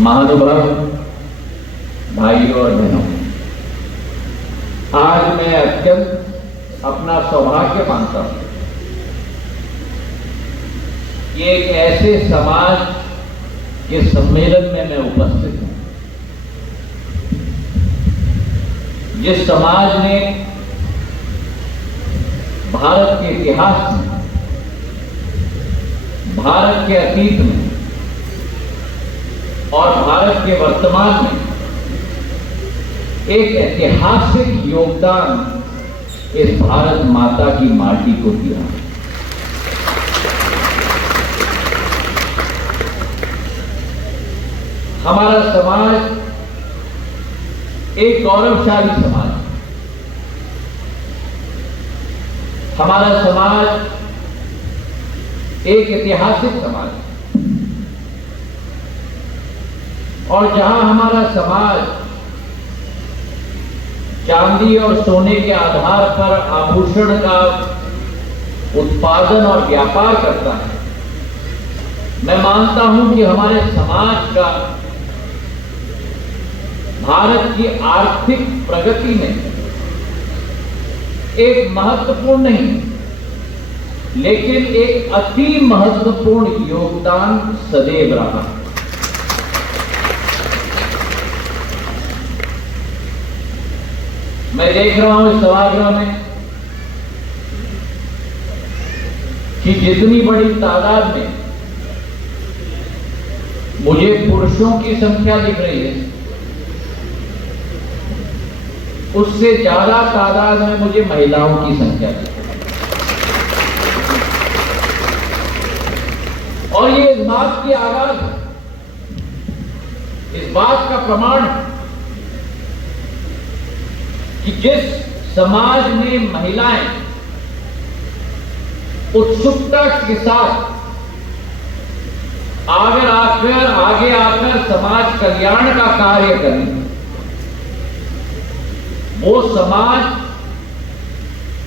महानुभाव, भाइयों और बहनों, आज मैं अत्यंत अपना सौभाग्य मानता हूं कि एक ऐसे समाज के सम्मेलन में मैं उपस्थित हूं जिस समाज ने भारत के इतिहास में, भारत के अतीत में और भारत के वर्तमान में एक ऐतिहासिक योगदान इस भारत माता की माटी को दिया। हमारा समाज एक गौरवशाली समाज, हमारा समाज एक ऐतिहासिक समाज, और जहां हमारा समाज चांदी और सोने के आधार पर आभूषण का उत्पादन और व्यापार करता है, मैं मानता हूं कि हमारे समाज का भारत की आर्थिक प्रगति में एक महत्वपूर्ण नहीं लेकिन एक अति महत्वपूर्ण योगदान सदैव रहा। मैं देख रहा हूं इस सभागृह में कि जितनी बड़ी तादाद में मुझे पुरुषों की संख्या दिख रही है, उससे ज्यादा तादाद में मुझे महिलाओं की संख्या दिख रही है। और ये इस बात की आवाज है, इस बात का प्रमाण है कि जिस समाज में महिलाएं उत्सुकता के साथ आगे आकर समाज कल्याण का कार्य करें, वो समाज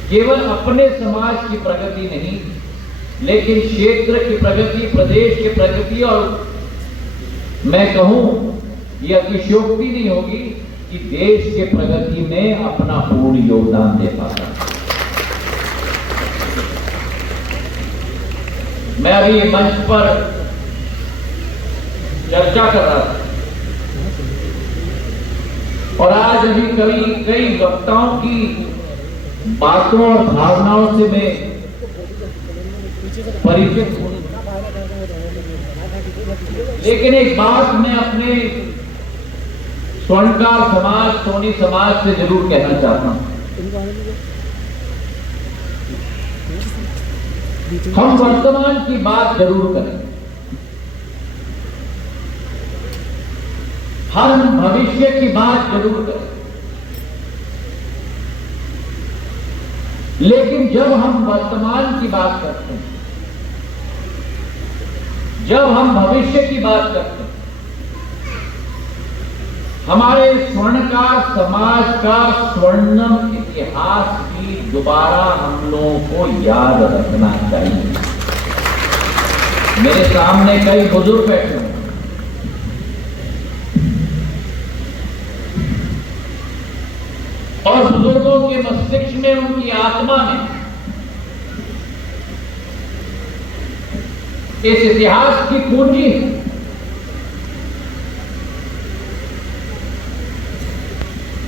केवल अपने समाज की प्रगति नहीं लेकिन क्षेत्र की प्रगति, प्रदेश की प्रगति, और मैं कहूं यह अतिशयोक्ति नहीं होगी कि देश के प्रगति में अपना पूर्ण योगदान दे पाता। मैं अभी मंच पर चर्चा कर रहा था और आज अभी कई वक्ताओं की बातों और भावनाओं से मैं परिचित हूं, लेकिन एक बात मैं अपने स्वर्णकार समाज, सोनी समाज से जरूर कहना चाहता हूं। हम वर्तमान की बात जरूर करें, हम भविष्य की बात जरूर करें, लेकिन जब हम वर्तमान की बात करते हैं, जब हम भविष्य की बात करते हैं, हमारे स्वर्णकार समाज का स्वर्णिम इतिहास भी दोबारा हम लोगों को याद रखना चाहिए। मेरे सामने कई बुजुर्ग बैठे हैं और बुजुर्गों के मस्तिष्क में, उनकी आत्मा में इस इतिहास की पूंजी है।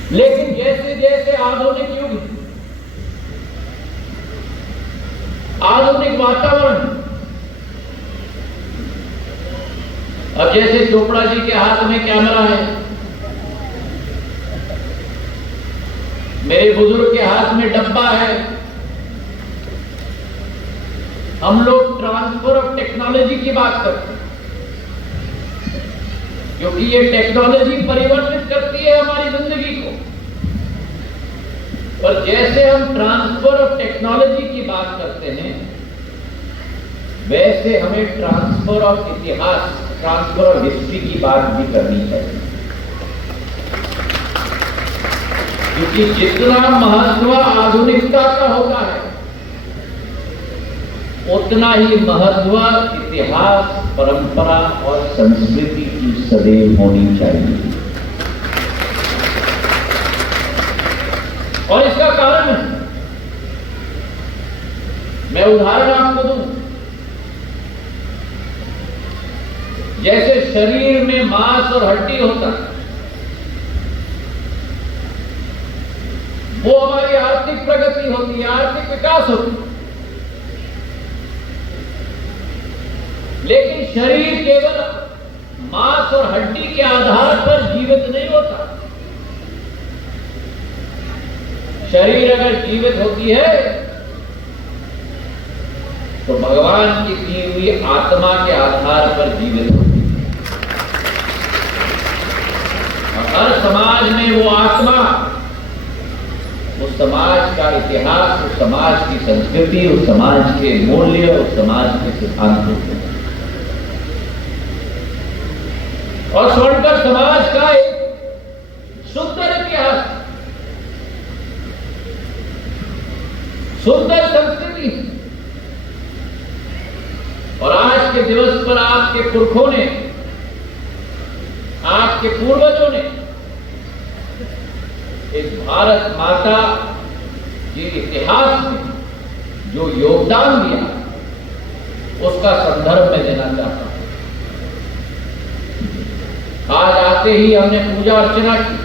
लेकिन जैसे जैसे आधुनिक युग, आधुनिक वातावरण, अब जैसे चोपड़ा जी के हाथ में कैमरा है, मेरे बुजुर्ग के हाथ में डब्बा है, हम लोग ट्रांसफर ऑफ टेक्नोलॉजी की बात करते हैं क्योंकि ये टेक्नोलॉजी परिवर्तित करती है हमारी जिंदगी को। और जैसे हम ट्रांसफर ऑफ टेक्नोलॉजी की बात करते हैं, वैसे हमें ट्रांसफर ऑफ इतिहास, ट्रांसफर ऑफ हिस्ट्री की बात भी करनी चाहिए, क्योंकि जितना महत्व आधुनिकता का होता है उतना ही महत्व इतिहास परंपरा और संस्कृति की सदैव होनी चाहिए। और इसका कारण है, मैं उदाहरण आपको दूं, जैसे शरीर में मांस और हड्डी होता है, वो हमारी आर्थिक प्रगति होती है, आर्थिक विकास होती है। लेकिन शरीर केवल मांस और हड्डी के आधार पर जीवित नहीं होता। शरीर अगर जीवित होती है तो भगवान की दी हुई आत्मा के आधार पर जीवित होती है। और हर समाज में वो आत्मा, उस समाज का इतिहास, उस समाज की संस्कृति, उस समाज के मूल्य, उस समाज के सिद्धांत होते हैं। और स्वर्णकर समाज का एक सुंदर इतिहास, सुंदर संस्कृति। और आज के दिवस पर आपके पुरखों ने, आपके पूर्वजों ने इस भारत माता के इतिहास में जो योगदान दिया, उसका संदर्भ में देना चाहता हूं। आज आते ही हमने पूजा अर्चना की।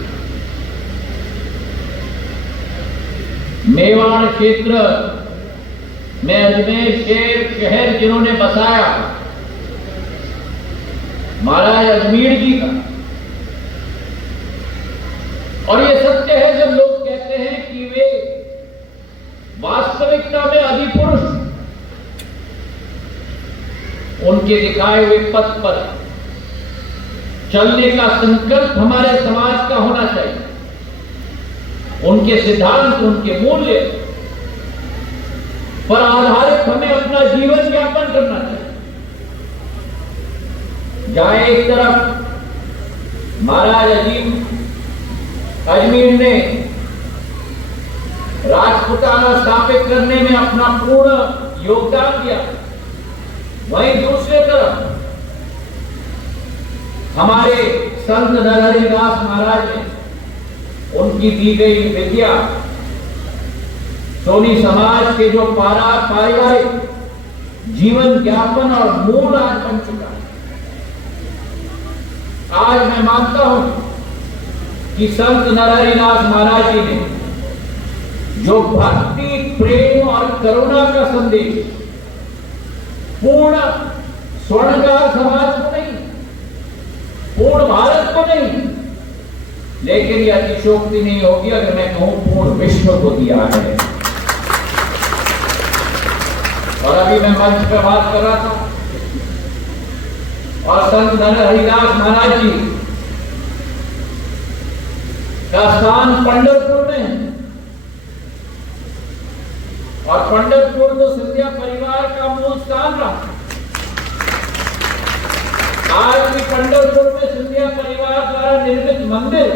मेवाड़ क्षेत्र में अजमेर शहर जिन्होंने बसाया, महाराज अजमेर जी का। और ये सत्य है जब लोग कहते हैं कि वे वास्तविकता में अधिपुरुष, उनके दिखाए हुए पथ पर चलने का संकल्प हमारे समाज का होना चाहिए। उनके सिद्धांत, उनके मूल्य पर आधारित हमें अपना जीवन यापन करना चाहिए। जहां एक तरफ महाराज अजमेर ने राजपुताना स्थापित करने में अपना पूर्ण योगदान दिया, वहीं दूसरे तरफ हमारे संत नरहरिदास महाराज ने उनकी दी गई विद्या सोनी समाज के जो पारिवारिक जीवन यापन और मूल आज बन चुका है। आज मैं मानता हूं कि संत नरहरिदास महाराज जी ने जो भक्ति, प्रेम और करुणा का संदेश पूर्ण स्वर्णकार समाज को नहीं, पूर्ण भारत को नहीं, लेकिन यह अतिशोक्ति नहीं होगी अगर मैं कहूं पूर्ण विश्व को दिया है। और अभी मैं मंच पर बात कर रहा था और संत नरहरिदास महाराज जी का स्थान पंढरपुर में है। और पंढरपुर तो सिंधिया परिवार का मूल स्थान रहा। आज भी पंढरपुर में सिंधिया परिवार द्वारा निर्मित मंदिर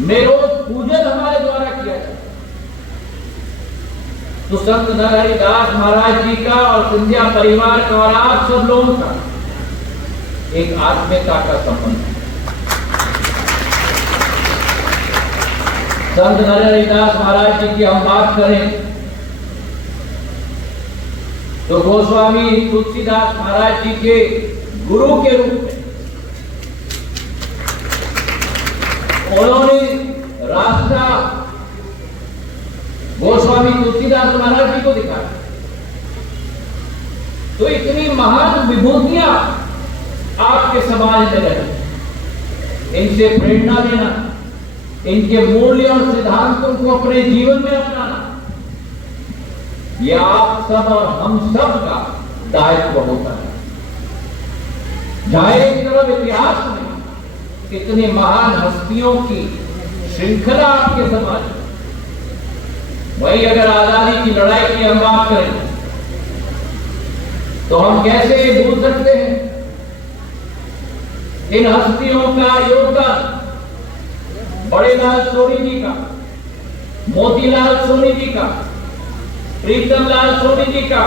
में रोज पूजन हमारे द्वारा किया जाता है। तो संत नरहरिदास महाराज जी का और सिंधिया परिवार का और आप सब लोगों का एक आत्मीयता का संबंध है। संत नरहरिदास महाराज जी की हम बात करें तो गोस्वामी तुलसीदास महाराज जी के गुरु के रूप में उन्होंने रास्ता गोस्वामी तुलसीदास महाराज जी को दिखाया। तो इतनी महान विभूतियां आपके समाज में रहे, इनसे प्रेरणा लेना, इनके मूल्य और सिद्धांतों को अपने जीवन में अपनाना, यह आप सब और हम सब का दायित्व होता है। जहां एक तरफ इतिहास में इतनी महान हस्तियों की श्रृंखला आपके समाज में, वही अगर आजादी की लड़ाई की हम बात करें तो हम कैसे भूल सकते हैं इन हस्तियों का योगदान। बड़े लाल सोनी जी का, मोतीलाल सोनी जी का, प्रीतम लाल सोनी जी का,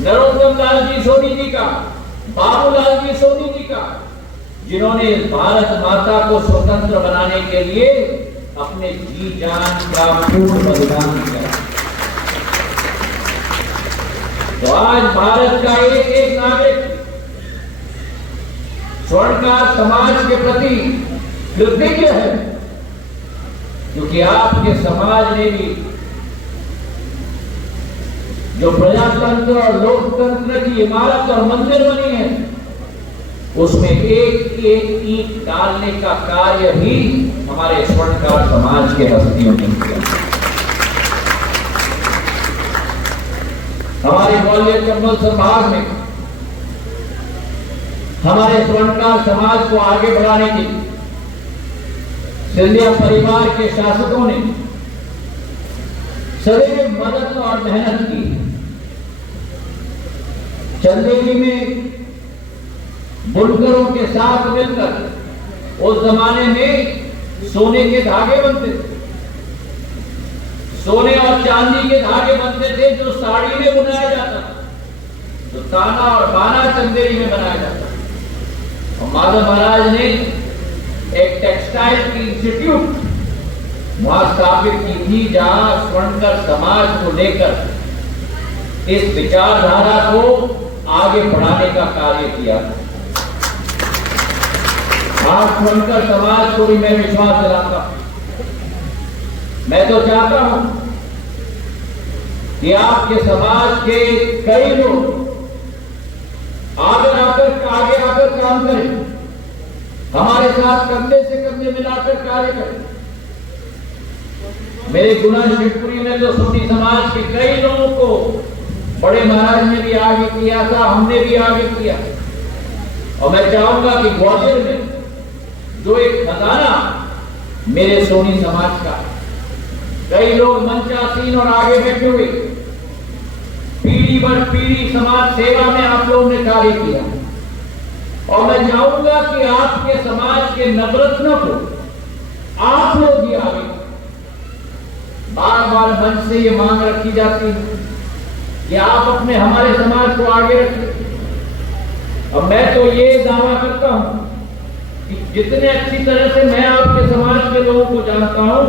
नरोत्तम लाल जी सोनी जी का, बाबूलाल जी सोनी जी का, जिन्होंने भारत माता को स्वतंत्र बनाने के लिए अपने जी जान का पूर्ण बलिदान दिया। तो आज भारत का एक एक नागरिक स्वर्णकार समाज के प्रति कृतज्ञ है, क्योंकि आपके समाज ने भी जो प्रजातंत्र और लोकतंत्र की इमारत और मंदिर बनी है, उसमें एक एक ईंट डालने का कार्य भी हमारे स्वर्णकार समाज के हस्तियों ने किया। हमारे ग्वालियर चंबल संभाग में हमारे स्वर्णकार समाज को आगे बढ़ाने के लिए सिंधिया परिवार के शासकों ने सदैव मदद और मेहनत की। चंदेरी में बुनकरों के साथ मिलकर उस जमाने में सोने के धागे बनते थे, सोने और चांदी के धागे बनते थे, जो साड़ी में बुनाया जाता था, जो ताना और बाना चंदेरी में बनाया जाता था। और माधव महाराज ने एक टेक्सटाइल की इंस्टीट्यूट वहां स्थापित की थी, जहां स्वर्णकर समाज को लेकर इस विचारधारा को आगे बढ़ाने का कार्य किया। आज स्वर्णकर समाज को भी मैं विश्वास दिलाता हूं। मैं तो चाहता हूं कि आपके समाज के कई लोग आगे आकर काम करें, हमारे साथ कंधे से कंधे मिलाकर कार्य करें। मेरे गुना शिवपुरी में तो सोनी समाज के कई लोगों को बड़े महाराज ने भी आगे किया था, हमने भी आगे किया। और मैं चाहूंगा कि ग्वालियर में जो एक खजाना मेरे सोनी समाज का, कई लोग मंचासीन और आगे बैठे हुए, पीढ़ी दर पीढ़ी समाज सेवा में आप लोगों ने कार्य किया। और मैं चाहूंगा कि आपके समाज के नवरत्नों को आप लोग ही आगे, बार बार मंच से ये मांग रखी जाती है कि आप अपने हमारे समाज को आगे रखें। और मैं तो ये दावा करता हूं कि जितने अच्छी तरह से मैं आपके समाज के लोगों को जानता हूं,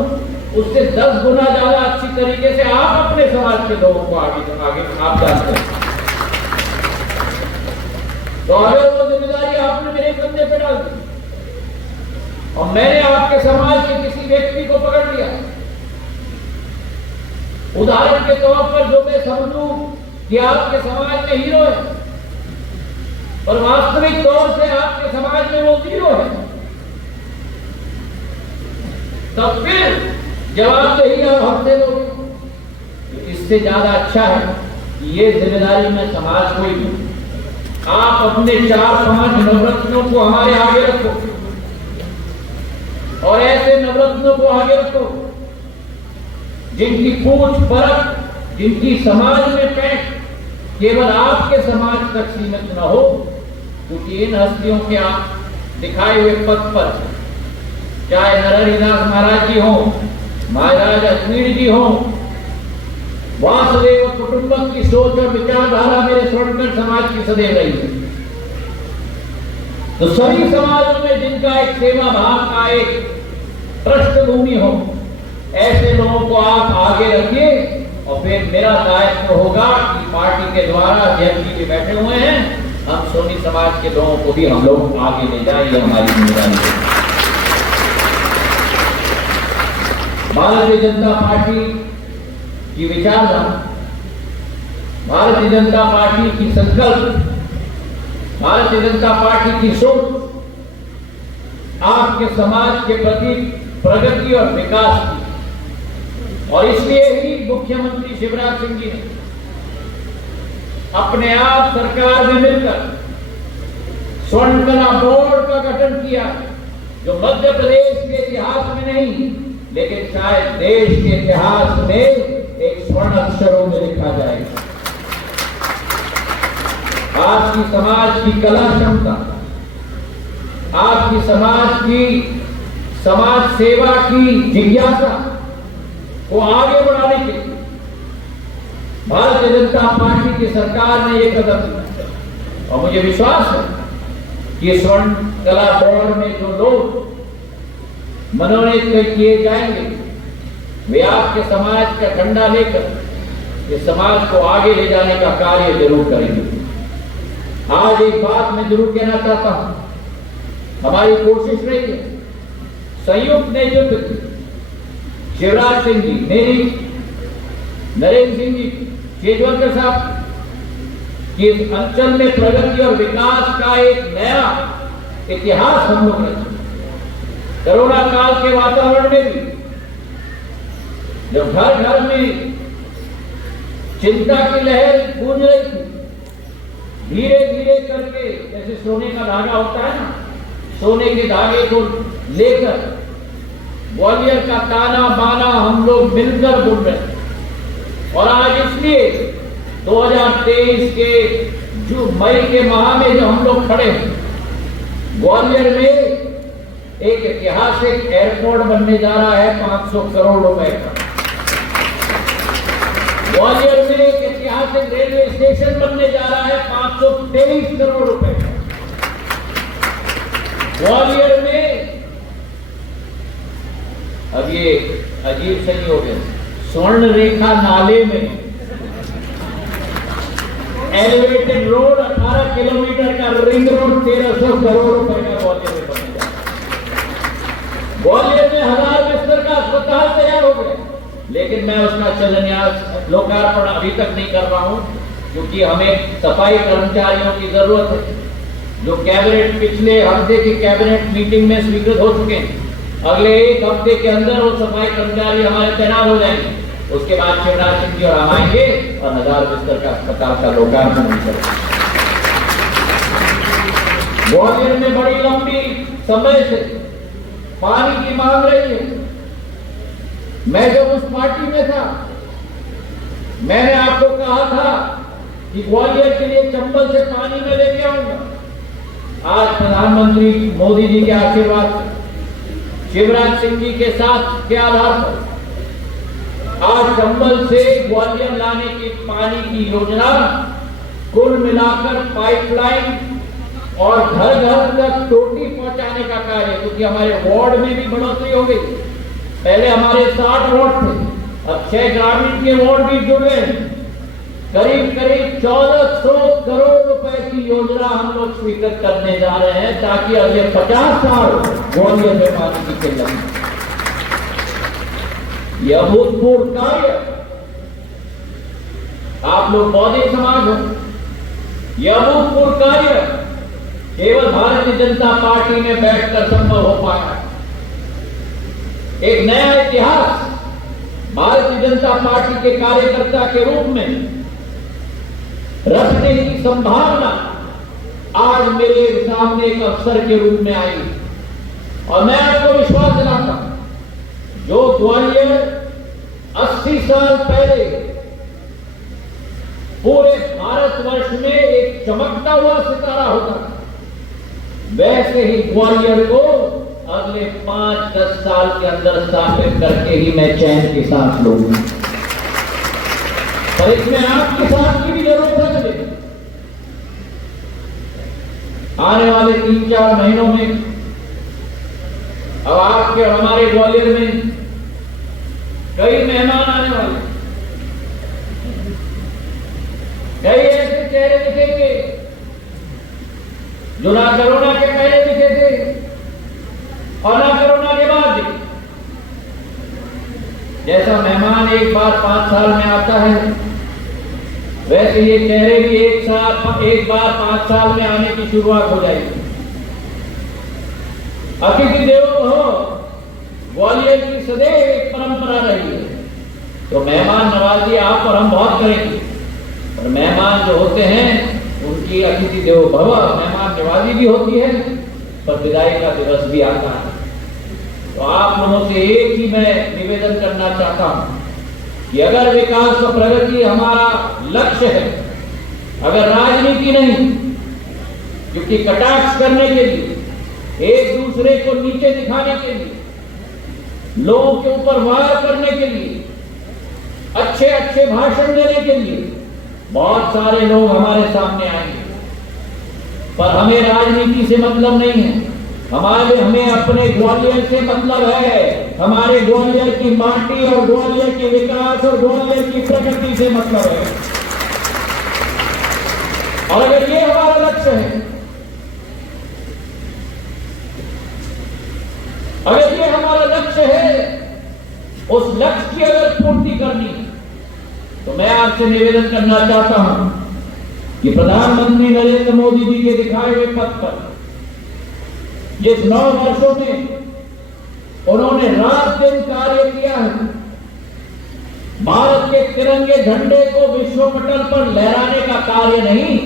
उससे 10 गुना ज्यादा अच्छी तरीके से आप अपने समाज के लोगों को आगे आप जानते हैं। तो अगर वो जिम्मेदारी आपने मेरे कंधे पे डाल दी और मैंने आपके समाज के किसी व्यक्ति को पकड़ लिया, उदाहरण के तौर पर जो मैं समझूं कि आपके समाज में हीरो है और वास्तविक तौर से आपके समाज में वो जीरो है, तब फिर जवाब तो ही आप हमसे लोगे। इससे ज्यादा अच्छा है कि ये जिम्मेदारी में समाज को ही दूं। आप अपने 4-5 नवरत्नों को हमारे आगे रखो और ऐसे नवरत्नों को आगे रखो जिनकी पूछ परख, जिनकी समाज में पैठ केवल आपके समाज तक सीमित न हो, क्योंकि इन हस्तियों के आप दिखाए हुए पद पर, चाहे नरहरिदास महाराज जी हो, महाराज अश्विनी जी हो, वासुदेव कुटुंबक की सोच और विचारधारा मेरे स्वर्णकर समाज की सदैव रही है। तो सभी समाजों में जिनका एक सेवा भाव का एक पृष्ठभूमि हो, ऐसे लोगों को आप आगे रखिए। और फिर मेरा दायित्व होगा कि पार्टी के द्वारा अध्यक्ष जी बैठे हुए हैं, हम सोनी समाज के लोगों को भी हम लोग आगे ले जाए, ये हमारी जिम्मेदारी है। भारतीय जनता पार्टी की विचारधारा, भारतीय जनता पार्टी की संकल्प, भारतीय जनता पार्टी की सोच आपके समाज के प्रति प्रगति और विकास की, और इसलिए ही मुख्यमंत्री शिवराज सिंह जी ने अपने आप सरकार में मिलकर स्वर्णकला बोर्ड का गठन किया, जो मध्य प्रदेश के इतिहास में नहीं लेकिन शायद देश के इतिहास में एक स्वर्ण अक्षरों में लिखा जाएगा। आपकी समाज की कला क्षमता, आपकी समाज की समाज सेवा की जिज्ञासा को आगे बढ़ाने के लिए भारतीय जनता पार्टी की सरकार ने ये कदम लिया और मुझे विश्वास है कि स्वर्ण कला बोर्ड में जो लोग मनोनीत किए जाएंगे वे आपके समाज का झंडा लेकर इस समाज को आगे ले जाने का कार्य जरूर करेंगे। आज एक बात मैं जरूर कहना चाहता हूं, हमारी कोशिश रही है संयुक्त नेतृत्व की शिवराज सिंह जी, मेरी, नरेंद्र सिंह जी, केजरीवाल साहब कि इस अंचल में प्रगति और विकास का एक नया इतिहास हम लोग रचे। कोरोना काल के वातावरण में भी जब घर घर में चिंता की लहर गूंज रही थी, धीरे धीरे करके जैसे सोने का धागा होता है ना, सोने के धागे को लेकर ग्वालियर का ताना बाना हम लोग मिलकर बुन रहे। और आज इसलिए 2023 के मई के माह में जो हम लोग खड़े हैं, ग्वालियर में एक ऐतिहासिक एयरपोर्ट बनने जा रहा है 500 करोड़ रुपए का। ग्वालियर में एक ऐतिहासिक रेलवे स्टेशन बनने जा रहा है 523 करोड़ रुपए का। ग्वालियर में अब ये अजीब सही हो गया, स्वर्ण रेखा नाले में एलिवेटेड रोड 18 किलोमीटर का रिंग रोड 1300 करोड़ रुपए का ग्वालियर में बनने जा रहा है। ग्वालियर में 1000 बिस्तर का अस्पताल तैयार हो गया, लेकिन मैं उसका शिलान्यास लोकार्पण अभी तक नहीं कर रहा हूं क्योंकि हमें सफाई कर्मचारियों की जरूरत है, जो कैबिनेट पिछले हफ्ते की कैबिनेट मीटिंग में स्वीकृत हो चुके हैं। अगले एक हफ्ते के अंदर वो सफाई कर्मचारी हमारे तैनात हो जाएंगे। उसके बाद शिवराज सिंह जी और हम आएंगे और 1000 बिस्तर का अस्पताल का लोकार्पण करेंगे। ग्वालियर में बड़ी लंबी समय से पानी की मांग रही है। मैं जब उस पार्टी में था, मैंने आपको कहा था कि ग्वालियर के लिए चंबल से पानी में लेके आऊंगा। आज प्रधानमंत्री मोदी जी के आशीर्वाद से, शिवराज सिंह जी के साथ के आधार पर आज चंबल से ग्वालियर लाने की पानी की योजना कुल मिलाकर पाइपलाइन और घर घर तक टोटी पहुंचाने का कार्य, क्योंकि हमारे वार्ड में भी बढ़ोतरी हो गई। पहले हमारे 60 वार्ड थे, अब 6 ग्रामीण के वार्ड भी जुड़ गए। करीब करीब 1400 करोड़ रुपए की योजना हम लोग स्वीकृत करने जा रहे हैं ताकि अगले 50 साल ग्वालियर में पानी की किल्लत। यह अभूतपूर्व कार्य, आप लोग बौद्धिक समाज हो, यह अभूतपूर्व कार्य केवल भारतीय जनता पार्टी में बैठकर संभव हो पाया। एक नया इतिहास भारतीय जनता पार्टी के कार्यकर्ता के रूप में रखने की संभावना आज मेरे सामने एक अवसर के रूप में आई। और मैं आपको विश्वास दिलाता हूं, जो ग्वालियर 80 साल पहले पूरे भारतवर्ष में एक चमकता हुआ सितारा होता, वैसे ही ग्वालियर को अगले 5-10 साल के अंदर स्थापित करके ही मैं चैन की सांस लूंगा। और इसमें आपके साथ की भी जरूरत है। आने वाले 3-4 महीनों में अब आपके और हमारे ग्वालियर में कई मेहमान आने वाले, कई ऐसे चेहरे दिखेंगे जो ना कोरोना के पहले दिखे थे और ना कोरोना के बाद दिखे। जैसा मेहमान एक बार 5 साल में आता है, वैसे ये चेहरे भी एक बार 5 साल में आने की शुरुआत हो जाएगी। अतिथि देवो भव ग्वालियर की सदैव एक परंपरा रही है, तो मेहमान नवाजी आप और हम बहुत करेंगे। और मेहमान जो होते हैं उनकी अतिथि देवो भव, मेहमान नवाजी भी होती है, पर विदाई का दिवस भी आता है। तो आप लोगों से एक ही मैं निवेदन करना चाहता हूं कि अगर विकास और प्रगति हमारा लक्ष्य है, अगर राजनीति नहीं, क्योंकि कटाक्ष करने के लिए, एक दूसरे को नीचे दिखाने के लिए, लोगों के ऊपर वार करने के लिए अच्छे अच्छे भाषण देने के लिए बहुत सारे लोग हमारे सामने आएंगे, पर हमें राजनीति से मतलब नहीं है। हमें अपने ग्वालियर से मतलब है। हमारे ग्वालियर की माटी और ग्वालियर के विकास और ग्वालियर की प्रगति से मतलब है। और अगर ये हमारा लक्ष्य है, अगर ये हमारा लक्ष्य है, उस लक्ष्य की अगर पूर्ति करनी है, तो मैं आपसे निवेदन करना चाहता हूं कि प्रधानमंत्री नरेंद्र मोदी जी के दिखाए हुए पथ पर जिस 9 वर्षों में उन्होंने रात दिन कार्य किया है, भारत के तिरंगे झंडे को विश्व पटल पर लहराने का कार्य नहीं,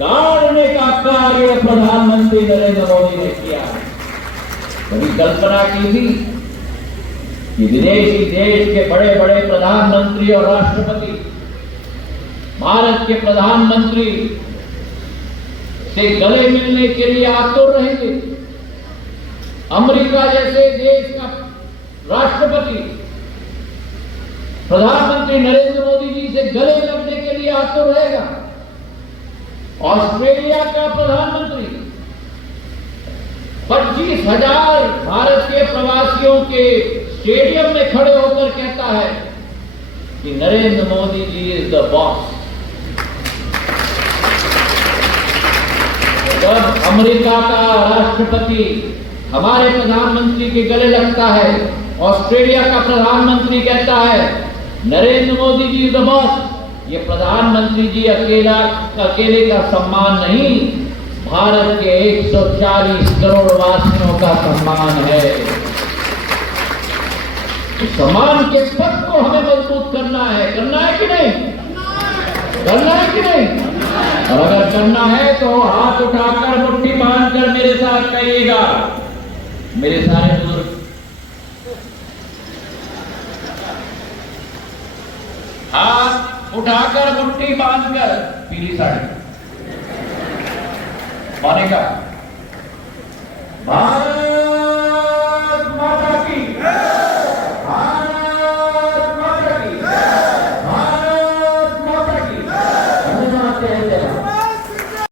गाड़ने का कार्य प्रधानमंत्री नरेंद्र मोदी ने किया है। कभी कल्पना की थी कि विदेशी देश के बड़े बड़े प्रधानमंत्री और राष्ट्रपति भारत के प्रधानमंत्री से गले मिलने के लिए आतुर रहेंगे? अमेरिका जैसे देश का राष्ट्रपति प्रधानमंत्री नरेंद्र मोदी जी से गले लगने के लिए आतुर रहेगा? ऑस्ट्रेलिया का प्रधानमंत्री 25,000 भारत के प्रवासियों के स्टेडियम में खड़े होकर कहता है कि Narendra Modi ji is the boss. जब अमेरिका का राष्ट्रपति हमारे प्रधानमंत्री के गले लगता है, ऑस्ट्रेलिया का प्रधानमंत्री कहता है Narendra Modi ji is the boss, ये प्रधानमंत्री जी अकेले का सम्मान नहीं, भारत के 140 करोड़ वासियों का सम्मान है। सम्मान के पद को हमें मजबूत करना है कि नहीं? करना है कि नहीं? और अगर करना है तो हाथ उठाकर मुट्ठी बांधकर मेरे साथ कहिएगा, मेरे सारे बुजुर्ग, हाथ उठाकर मुट्ठी बांधकर, पीली साड़ी मानेगा,